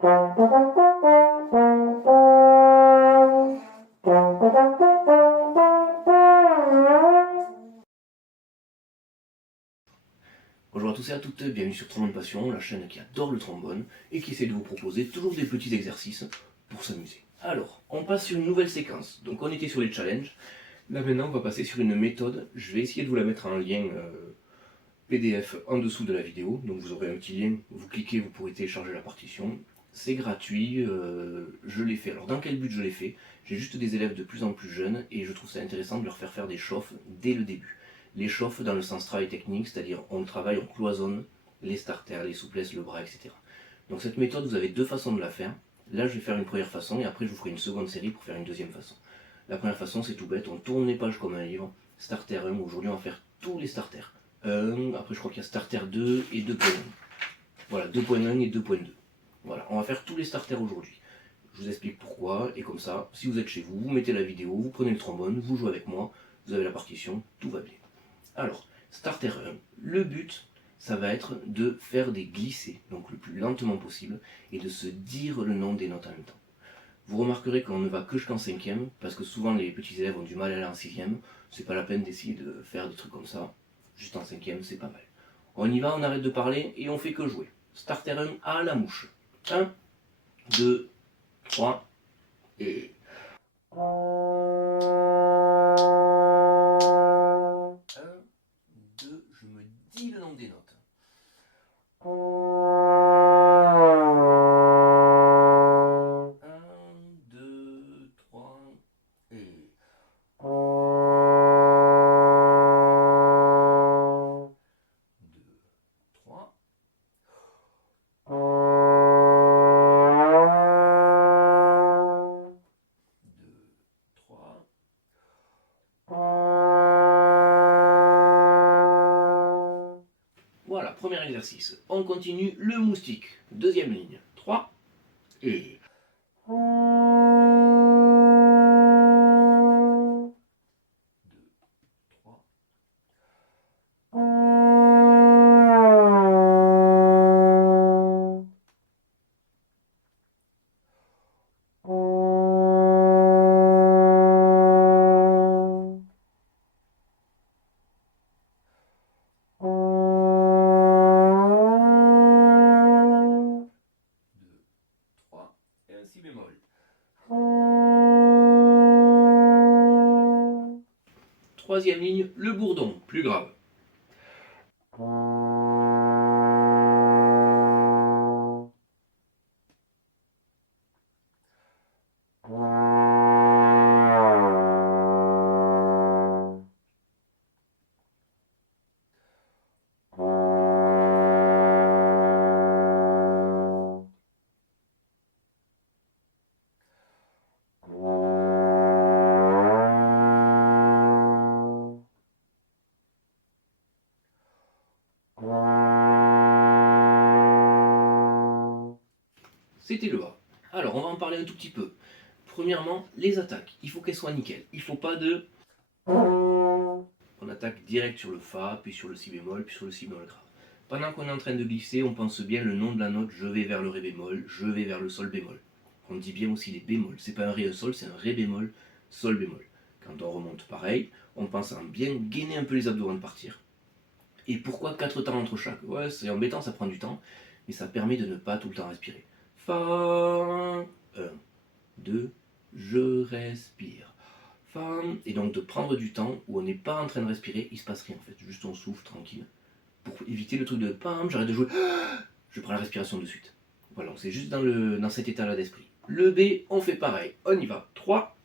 Bonjour à tous et à toutes, bienvenue sur Trombone Passion, la chaîne qui adore le trombone et qui essaie de vous proposer toujours des petits exercices pour s'amuser. Alors, on passe sur une nouvelle séquence. Donc on était sur les challenges. Là maintenant on va passer sur une méthode. Je vais essayer de vous la mettre en lien PDF en dessous de la vidéo. Donc vous aurez un petit lien, vous cliquez, vous pourrez télécharger la partition. C'est gratuit, je l'ai fait. Alors dans quel but je l'ai fait? J'ai juste des élèves de plus en plus jeunes et je trouve ça intéressant de leur faire des chauffes dès le début. Les chauffes dans le sens travail technique, c'est-à-dire on travaille, on cloisonne les starters, les souplesses, le bras, etc. Donc cette méthode, vous avez deux façons de la faire. Là je vais faire une première façon et après je vous ferai une seconde série pour faire une deuxième façon. La première façon c'est tout bête, on tourne les pages comme un livre. Starter 1, aujourd'hui on va faire tous les starters. Après je crois qu'il y a starter 2 et 2.1. Voilà, 2.1 et 2.2. Voilà, on va faire tous les starters aujourd'hui. Je vous explique pourquoi, et comme ça, si vous êtes chez vous, vous mettez la vidéo, vous prenez le trombone, vous jouez avec moi, vous avez la partition, tout va bien. Alors, starter 1, le but, ça va être de faire des glissés, donc le plus lentement possible, et de se dire le nom des notes en même temps. Vous remarquerez qu'on ne va que jusqu'en 5e, parce que souvent les petits élèves ont du mal à aller en 6e, c'est pas la peine d'essayer de faire des trucs comme ça, juste en 5e, c'est pas mal. On y va, on arrête de parler, et on fait que jouer. Starter 1 à la mouche. 1, 2, 3, et... 1, 2, je me dis le nom des notes. 1, 2, 3, et... 1, 2, 3. 1, 2, 3. Voilà, premier exercice. On continue le moustique. Deuxième ligne. 3 et... 2, 3. Et un si bémol. Troisième ligne, le bourdon, plus grave. C'était le A. Alors, on va en parler un tout petit peu. Premièrement, les attaques. Il faut qu'elles soient nickel. Il ne faut pas de... On attaque direct sur le Fa, puis sur le Si bémol, puis sur le Si bémol grave. Pendant qu'on est en train de glisser, on pense bien le nom de la note. Je vais vers le Ré bémol, je vais vers le Sol bémol. On dit bien aussi les bémols. C'est pas un Ré, un Sol, c'est un Ré bémol, Sol bémol. Quand on remonte pareil, on pense à bien gainer un peu les abdos avant de partir. Et pourquoi 4 temps entre chaque? Ouais, c'est embêtant, ça prend du temps, mais ça permet de ne pas tout le temps respirer. Fa, 1, 2, je respire. Fa, et donc de prendre du temps où on n'est pas en train de respirer, il se passe rien en fait, juste on souffle tranquille. Pour éviter le truc de pam, j'arrête de jouer, je prends la respiration de suite. Voilà, c'est juste dans cet état-là d'esprit. Le B, on fait pareil, on y va. 3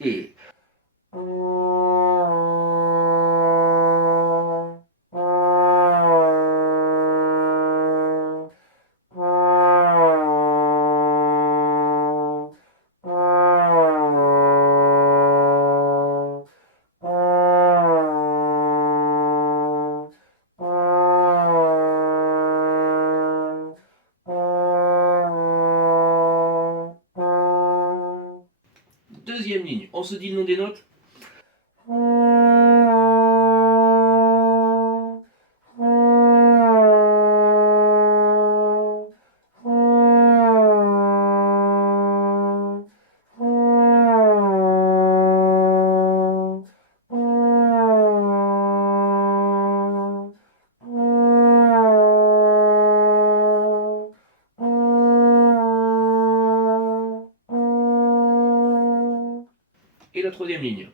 et... Deuxième ligne, on se dit le nom des notes. Et la troisième ligne.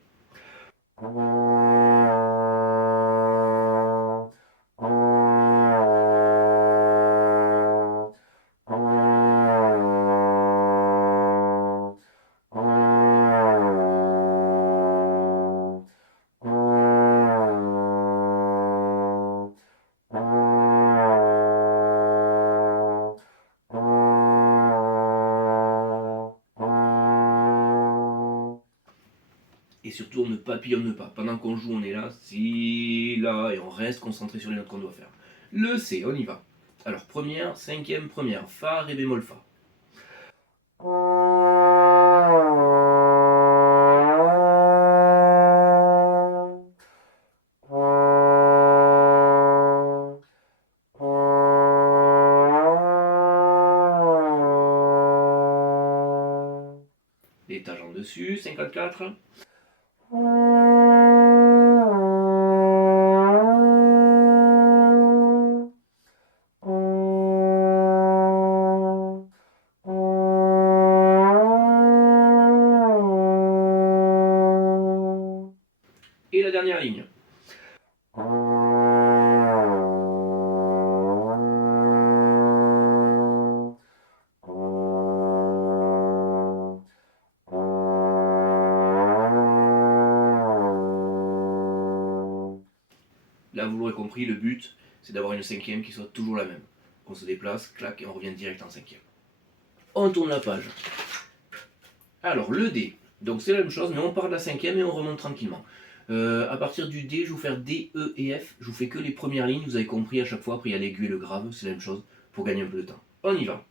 Et surtout, on ne papillonne pas. Pendant qu'on joue, on est là, si, là, et on reste concentré sur les notes qu'on doit faire. Le C, on y va. Alors, première, cinquième, première, Fa, Ré bémol, Fa. L'étage en dessus, 54. Et la dernière ligne. Là, vous l'aurez compris, le but, c'est d'avoir une cinquième qui soit toujours la même. On se déplace, clac, et on revient direct en cinquième. On tourne la page. Alors, le D. Donc, c'est la même chose, mais on part de la cinquième et on remonte tranquillement. À partir du D, je vais vous faire D, E et F. Je vous fais que les premières lignes, vous avez compris à chaque fois. Après, il y a l'aigu et le grave, c'est la même chose, pour gagner un peu de temps. On y va.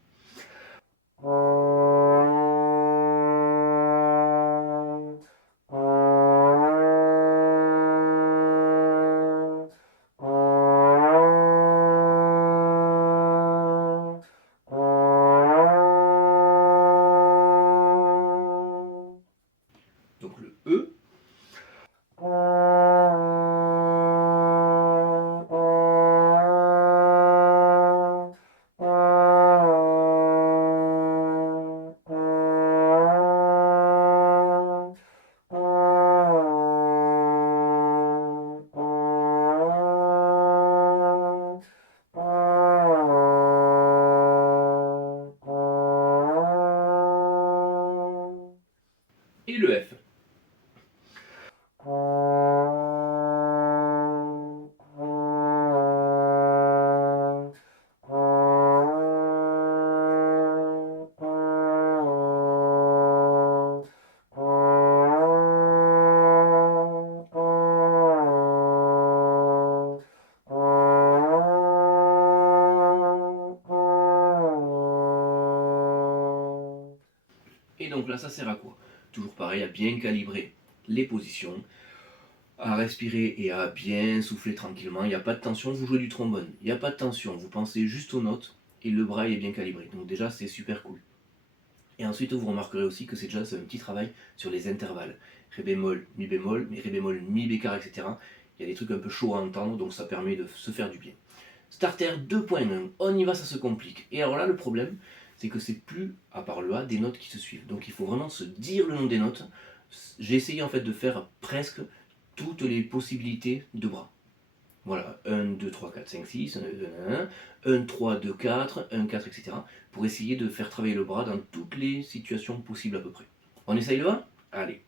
Donc le E. Et le F. Et donc là, ça sert à quoi? Toujours pareil, à bien calibrer les positions, à respirer et à bien souffler tranquillement. Il n'y a pas de tension, vous jouez du trombone. Il n'y a pas de tension, vous pensez juste aux notes et le bras est bien calibré. Donc déjà, c'est super cool. Et ensuite, vous remarquerez aussi que c'est déjà un petit travail sur les intervalles. Ré bémol, mi bémol, mais ré bémol, mi bécard, etc. Il y a des trucs un peu chauds à entendre, donc ça permet de se faire du bien. Starter 2.1, on y va, ça se complique. Et alors là, le problème, c'est que c'est plus, à part le A, des notes qui se suivent. Donc il faut vraiment se dire le nom des notes. J'ai essayé en fait de faire presque toutes les possibilités de bras. Voilà, 1, 2, 3, 4, 5, 6, 1, 3, 2, 4, 1, 4, etc. Pour essayer de faire travailler le bras dans toutes les situations possibles à peu près. On essaye le 1? Allez.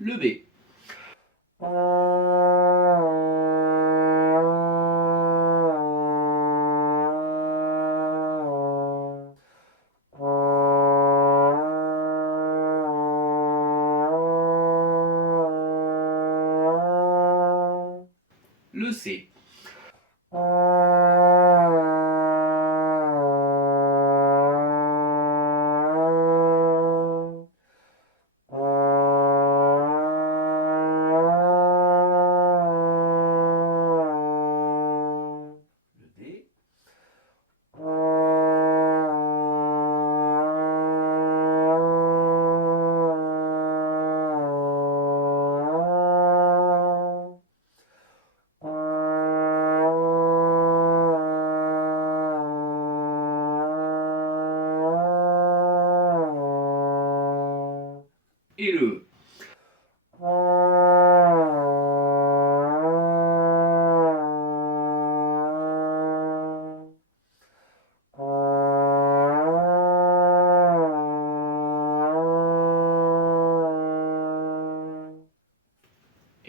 Le B. Le C. Le D. et le...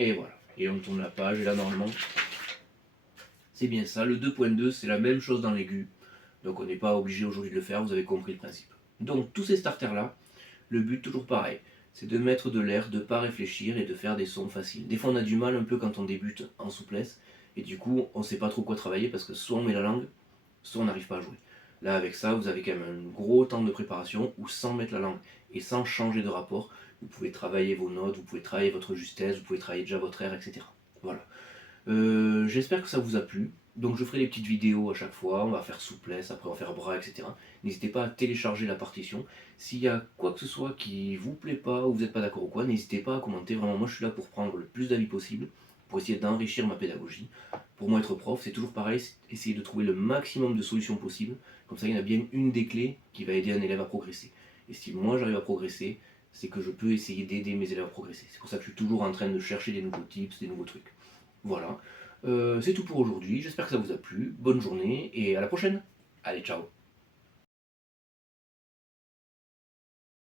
Et voilà, et on tourne la page, et là normalement, c'est bien ça. Le 2.2, c'est la même chose dans l'aigu, donc on n'est pas obligé aujourd'hui de le faire, vous avez compris le principe. Donc tous ces starters là, le but toujours pareil, c'est de mettre de l'air, de ne pas réfléchir et de faire des sons faciles. Des fois on a du mal un peu quand on débute en souplesse, et du coup on ne sait pas trop quoi travailler parce que soit on met la langue, soit on n'arrive pas à jouer. Là avec ça, vous avez quand même un gros temps de préparation où sans mettre la langue et sans changer de rapport, vous pouvez travailler vos notes, vous pouvez travailler votre justesse, vous pouvez travailler déjà votre air, etc. Voilà. J'espère que ça vous a plu. Donc je ferai des petites vidéos à chaque fois, on va faire souplesse, après on va faire bras, etc. N'hésitez pas à télécharger la partition. S'il y a quoi que ce soit qui vous plaît pas ou vous n'êtes pas d'accord ou quoi, n'hésitez pas à commenter. Vraiment, moi je suis là pour prendre le plus d'avis possible, pour essayer d'enrichir ma pédagogie. Pour moi être prof, c'est toujours pareil, c'est essayer de trouver le maximum de solutions possibles. Comme ça, il y en a bien une des clés qui va aider un élève à progresser. Et si moi j'arrive à progresser, c'est que je peux essayer d'aider mes élèves à progresser. C'est pour ça que je suis toujours en train de chercher des nouveaux tips, des nouveaux trucs. Voilà. C'est tout pour aujourd'hui. J'espère que ça vous a plu. Bonne journée et à la prochaine. Allez, ciao.